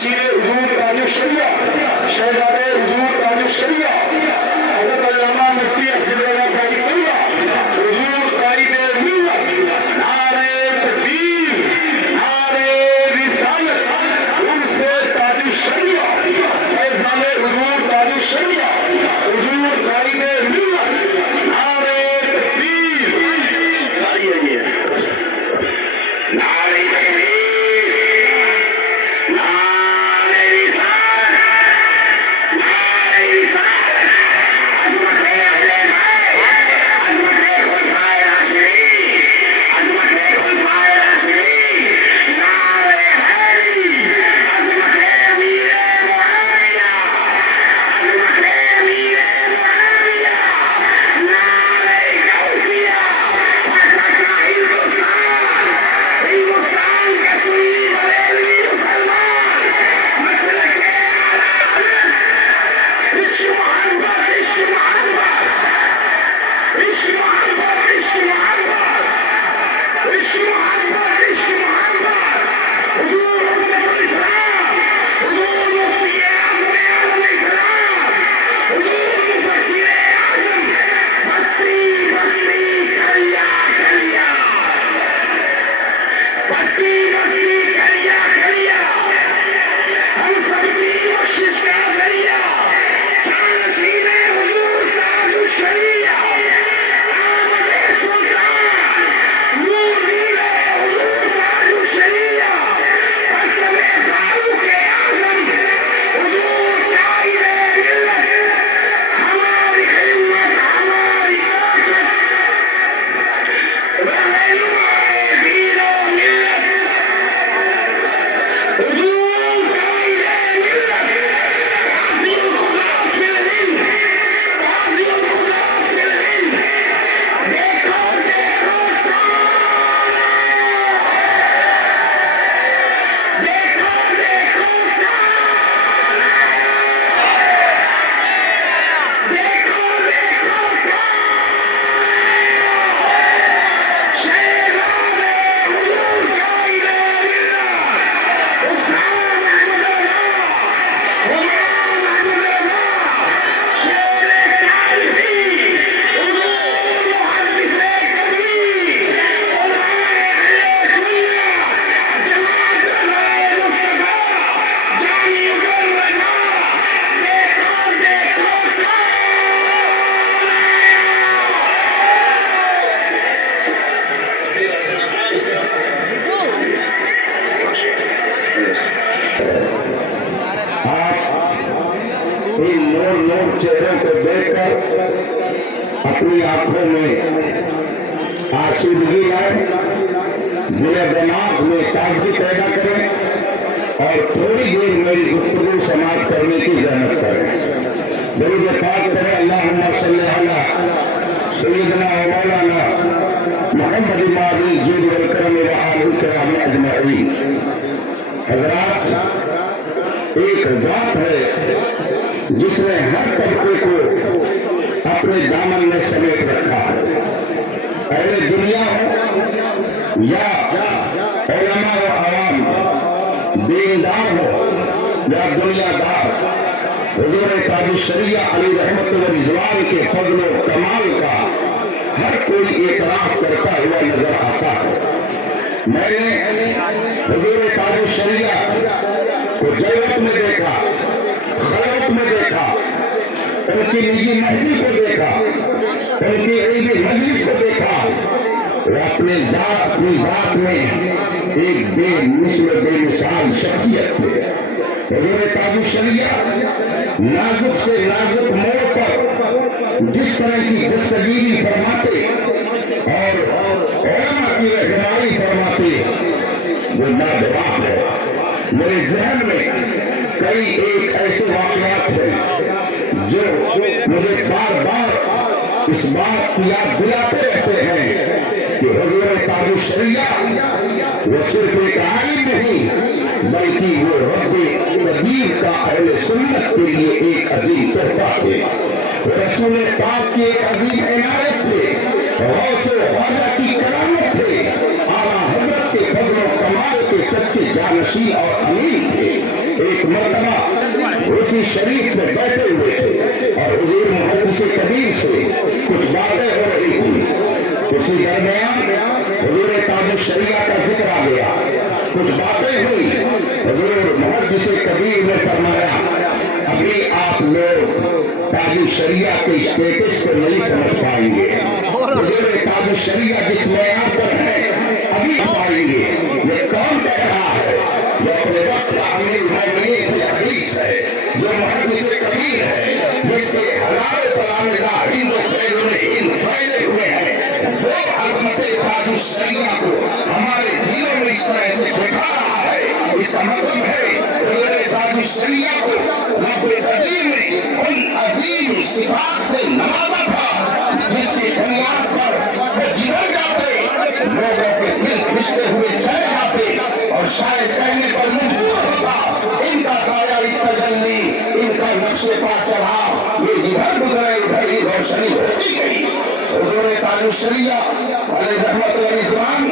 مشیر حضور تاج الشریعہ شہزادے حضور تاج الشریعہ حضرت علامہ مفتی احسن رضا صاحب قبلہ حضور قائد ملت نعرہ تکبیر نعرہ رسالت ان سے تاج الشریعہ فیضان حضور تاج الشریعہ حضور قائد ملت نعرہ تکبیر نعرہ چہروں کو دیکھ کر اپنی آنکھوں میں آسودگی لائیں، میرے دماغ میں تازگی پیدا کریں اور تھوڑی دیر میری گفتگو سماعت کرنے کی زحمت کریں۔ درود پاک کریں اللہم صلی علی سیدنا و مولانا محمد ماضی الجود والکرم وآلہ الکرام اجمعین۔ حضرات، ایک ذات ہے جس نے ہر طبقے کو اپنے دامن میں سمیٹ رکھا ہے، اہل دنیا ہو یا علماء و عوام، دیندار ہو یا دنیا دار، حضور تاج الشریعہ علی رحمت و رضوان کے فضل و کمال کا ہر کوئی اعتراف کرتا ہوا نظر آتا ہے۔ میں نے حضور تاج الشریعہ کو جلوت میں دیکھا، خلوت میں دیکھا، ان کی نجی مہدی کو دیکھا، ان کی علمی مجلس کو دیکھا، اور اپنی ذات میں ایک بے مثل بے مثال شخصیت تھے۔ حضور تاج الشریعہ نازک سے نازک موڑ پر جس طرح کی دستگیری فرماتے اور علماء کی رہنمائی فرماتے، وہ لاجواب ہے۔ میرے ذہن میں کئی ایک ایسے واقعات ہیں جو مجھے بار بار اس بات کی یاد دلاتے رہتے ہیں کہ حضور تاج الشریعہ وہ صرف ایک عالم نہیں بلکہ وہ رب قدیر کا اہل سنت کے لیے ایک عظیم تحفہ تھے، رسول پاک کی ایک عظیم عنایت تھے، غوث و خواجہ کی کرامت تھے، اعلیٰ حضرت کے فضل و کمال کے سچے جانشین اور امین تھے۔ ایک مرتبہ اسی شریف میں بیٹھے ہوئے تھے اور حضور محدث کبیر سے کچھ باتیں ہو رہی تھی. اسی درمیان حضور تاج الشریعہ کا ذکر آ گیا. کچھ باتیں ہوئی. حضور محدث کبیر نے فرمایا ابھی آپ لوگ تاج الشریعہ کے اسٹیٹس سے نہیں سمجھ پائیں گے. حضور تاج الشریعہ جس معیار پر ہے ابھی پائیں گے. یہ کون کہہ رہا ہے؟ یہ اپنے وقت کا امیر المومنین کی حدیث ہے جو محدث کبیر ہے جس کے ہزاروں تلامذہ ہند و بیرون ہند پھیلے ہوئے ہیں. وہ عظمت تاج الشریعہ کو ہمارے دلوں میں اس طرح سے بٹھا رہا ہے. اس کا مطلب ہے حضور تاج الشریعہ کو رب قدیم نے ان عظیم صفات سے نوازا تھا جس کی بنیاد پر وہ جگر جاتے, لوگوں کے دل کھنچتے ہوئے چلے جاتے اور شاید کہنے پر مجبور ہوتا ان کا سایہ تجلی, ان کا نقش پا چڑھا, یہ جدھر گزرے ادھر ہی روشنی ہوتی گئی. حضور تاج الشریعہ علیہ رحمت و رضوان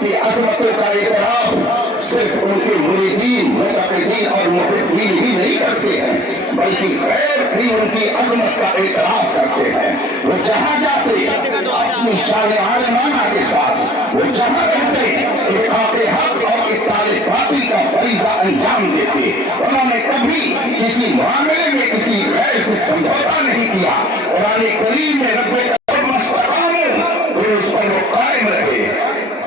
کی عظمتوں کا اعتراف صرف ان کے مریدین, معتقدین اور محبین ہی نہیں کرتے ہیں بلکہ غیر بھی ان کی عظمت کا اعتراف کرتے ہیں. وہ جہاں جاتے اپنی شان عالمانہ کے ساتھ, وہ جہاں رہتے احقاق حق اور ابطال باطل کا فریضہ انجام دیتے. انہوں نے کبھی کسی معاملے میں کسی غیر سے سمجھوتا نہیں کیا. قرآن کریم میں رب اس پر وہ قائم رہے,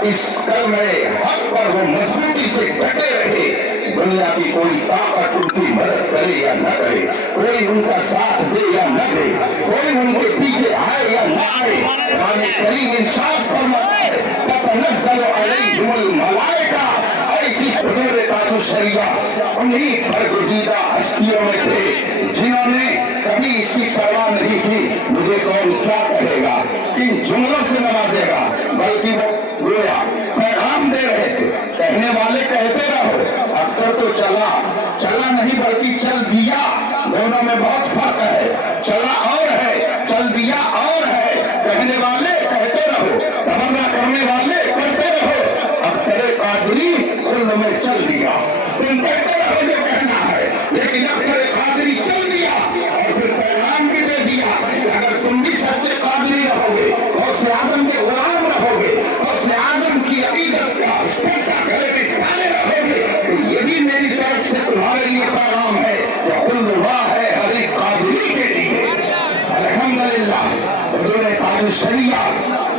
اس کلمہ حق پر وہ مضبوطی سے ڈٹے رہے. دنیا کی کوئی طاقت ان کی مدد کرے یا نہ کرے, کوئی ان کا ساتھ دے یا نہ دے, کوئی ان کے پیچھے آئے یا نہ آئے, قرآن کریم ارشاد فرماتا ہے تتنزل علیہم الملائکہ. ایسی حضور تاج الشریعہ انہی برگزیدہ ہستیوں میں تھے جنہوں نے کبھی اس کی پرواہ نہیں کی مجھے کون کیا کہے گا, کن جملوں سے نوازے گا, بلکہ وہ گویا پیغام دے رہے تھے. کہنے والے کہتے رہو, اختر تو چلا نہیں بلکہ چل دیا, دونوں میں بہت فرق ہے. چلا اور ہے, چل دیا اور ہے. کہنے والے کہتے رہو, تمنا کرنے والے کرتے رہو. اختر قادری کل میں چل دیا, تم کہتے رہو جو کہنا ہے, لیکن اختر قادری چل دیا اور پھر پیغام بھی دے دیا کہ اگر تم بھی سچے قادری رہو گے, غوث اعظم کے غلام رہو گے, غوث اعظم کی عقیدت کا پٹا گلے میں ڈالے رہو گے, تو یہ بھی میری طرف سے تمہارے لیے پیغام ہے کہ خلد اللہ ہے ہر ایک قادری کے لیے. الحمدللہ حضور تاج الشریعہ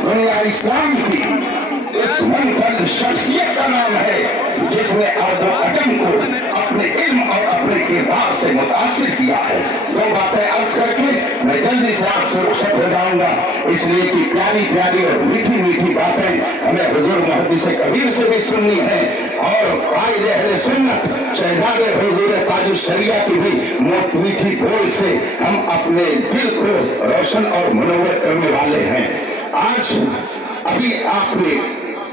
دنیا اسلام کی اس منفرد شخصیت کا نام ہے جس نے عرب و عجم کو اپنے علم اور اپنے کردار سے متاثر کیا ہے. دو باتیں عرض کر کے میں جلدی سے آپ سے رخصت ہو جاؤں گا, اس لیے کہ پیاری پیاری اور میٹھی میٹھی باتیں ہمیں حضور محدث کبیر سے بھی سننی ہے اور قائد اہل سنت شہزادے حضور تاج الشریعہ کی بھی میٹھی بول سے ہم اپنے دل کو روشن اور منور کرنے والے ہیں. آج ابھی آپ نے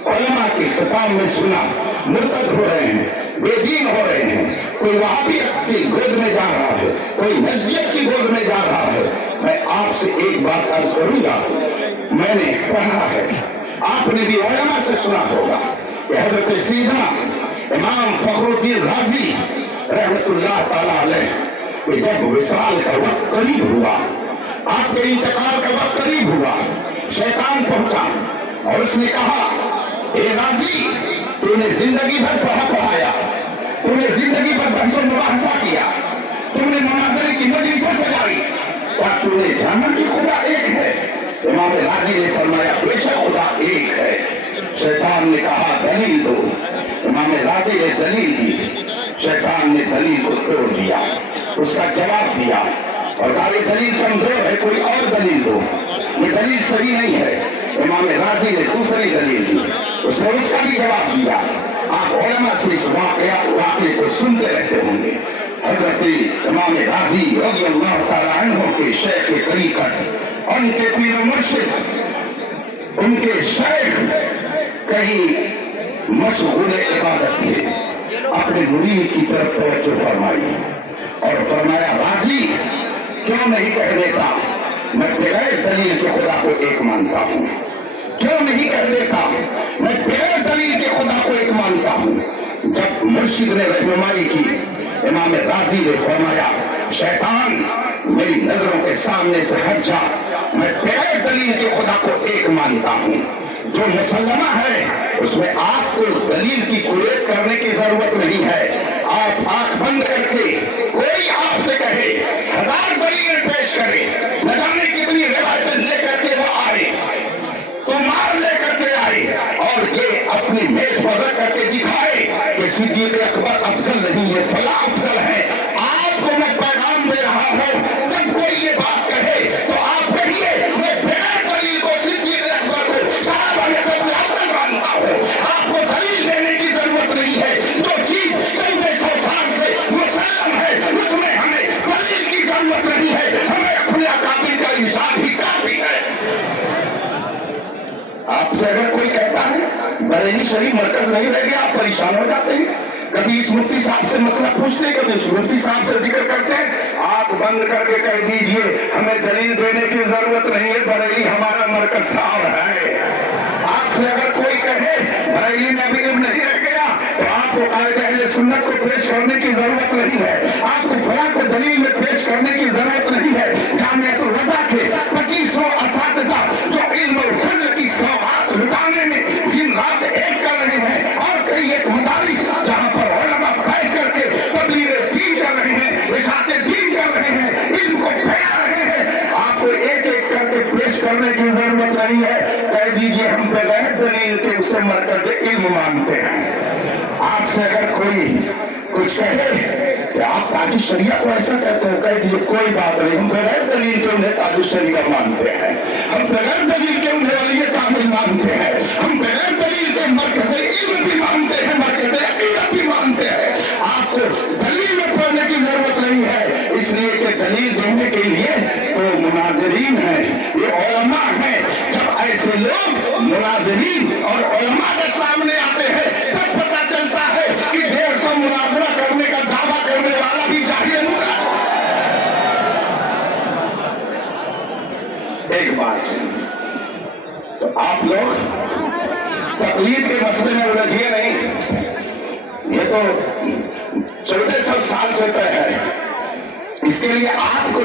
علماء کے خطاب میں سنا, مرتد ہو رہے ہیں, بے دین ہو رہے ہیں, کوئی وہابیت کی گود میں جا رہا ہے, کوئی نزدیت کی گود میں جا رہا ہے. میں آپ سے ایک بات عرض کروں گا, میں نے پڑھا ہے, آپ نے بھی علماء سے سنا ہوگا کہ حضرت سیدنا امام فخر الدین رازی رحمت اللہ تعالی علیہ کہ جب وصال کا وقت قریب ہوا, آپ کے انتقال کا وقت قریب ہوا, شیطان پہنچا اور اس نے کہا اے رازی تو نے زندگی بھر پڑھایا, تو نے زندگی بھر بحث و مباحثہ کیا, تو نے مناظرے کی مجلسیں سجائی, کیا تو نے جانا کہ خدا ایک ہے؟ امام رازی نے فرمایا بے شک خدا ایک ہے. شیطان نے کہا دلیل دو, امام رازی نے دلیل دی, شیطان نے دلیل کو توڑ دیا, اس کا جواب دیا اور کہا یہ دلیل کمزور ہے, کوئی اور دلیل دو, یہ دلیل صحیح نہیں ہے. امام رازی نے دوسری دلیل دی, اس نے اس کا بھی جواب دیا. آپ علماء سے اس واقعے کو سنتے رہتے ہوں گے. حضرت امام رازی رضی اللہ تعالیٰ عنہ کے شیخ طریقت, ان کے پیر و مرشد, ان کے شیخ کہیں مشغول عبادت تھے. اپنے مرید کی طرف توجہ فرمائی اور فرمایا رازی کیوں نہیں کہہ دیتا میں بغیر دلیل کے خدا کو ایک مانتا ہوں, کیوں نہیں کہہ دیتا میں بغیر دلیل کے خدا کو ایک مانتا ہوں. جب مرشد نے رہنمائی کی امام راضی نے فرمایا شیطان میری نظروں کے سامنے سے ہٹ جا، میں بغیر دلیل کے خدا کو ایک مانتا ہوں۔ جو مسلمہ ہے اس میں آپ کو دلیل کی قریت کرنے کی ضرورت نہیں ہے۔ آپ آنکھ بند کر کے کوئی آپ سے کہے، 1000 دلیل پیش کرے، نہ جانے کتنی روایتیں لے کر کے وہ آئے، تو مار لے کر کے آئے اور یہ اپنی میز پر رکھ کر کے دکھائے کہ صدیق اکبر افضل نہیں ہے، فلاں افضل ہے۔ آپ کو میں پیغام دے رہا ہوں، جب کوئی یہ بات کہے تو آپ کہیے میں بغیر دلیل کو صدیق اکبر کو صحابہ میں سب سے افضل مانتا ہوں۔ آپ کو دلیل دینے کی ضرورت نہیں ہے۔ جو چیز 1400 سال سے مسلم ہے اس میں ہمیں دلیل کی ضرورت نہیں ہے، ہمیں اپنے اکابر کا ارشاد ہی کافی ہے۔ آپ سے اگر کوئی کہتا ہے بریلی شریف مرکز نہیں رہ گیا، آپ پریشان ہو جاتے ہیں۔ کبھی اس مفتی صاحب سے مسئلہ پوچھتے ہیں، کبھی اس مفتی صاحب سے ذکر کرتے ہیں، آنکھ بند کر کے کہہ دیجئے ہمیں دلیل دینے کی ضرورت نہیں ہے، بریلی ہمارا مرکز اور ہے۔ آپ سے اگر کوئی کہے بریلی میں ابھی علم نہیں رہ گیا تو آپ کو قائد اہل سنت کو پیش کرنے کی ضرورت نہیں ہے، آپ کو فلاں کو دلیل میں پیش کرنے کی ضرورت نہیں ہے۔ جامعۃ الرضا کے 2500 اساتذہ جو علم و فضل کی سوغات لٹانے میں دن رات ایک کر رہے ہیں، اور کئی ایک مدارس جہاں پر علماء بیٹھ کر کے تبلیغ دین کر رہے ہیں، اشاعت دین کر رہے ہیں، علم کو پھیلا رہے ہیں، آپ کو ایک ایک کر کے پیش کرنے کی ضرورت نہیں ہے۔ کہہ دیجئے ہم بغیر دلیل کے اسے مرکز علم مانتے ہیں۔ آپ سے اگر کوئی کچھ کہے کہ آپ تاج الشریعہ کو ایسا کہتے ہو، کہہ دیجئے کوئی بات نہیں، ہم بغیر دلیل کے انہیں تاج الشریعہ مانتے ہیں، ہم بغیر دلیل کے انہیں ولی کامل مانتے ہیں، ہم بغیر دلیل کے مرکز علم بھی مانتے ہیں، مرکز عقیدت بھی مانتے ہیں۔ آپ کو دلیل میں پڑھنے کی ضرورت نہیں ہے، اس لیے کہ دلیل دینے کے لیے تو مناظرین ہیں، یہ علماء ہیں۔ جب ایسے لوگ مناظرین اور علماء کے سامنے آتے ہیں تب پتہ چلتا ہے کہ 150 مناظرہ کرنے کا دعویٰ کرنے والا بھی جاہل نکلا۔ ایک بات ہے، تو آپ لوگ تقلید کے مسئلے میں الجھیے نہیں، یہ تو 1400 سال سے طے ہے، اس کے لیے آپ کو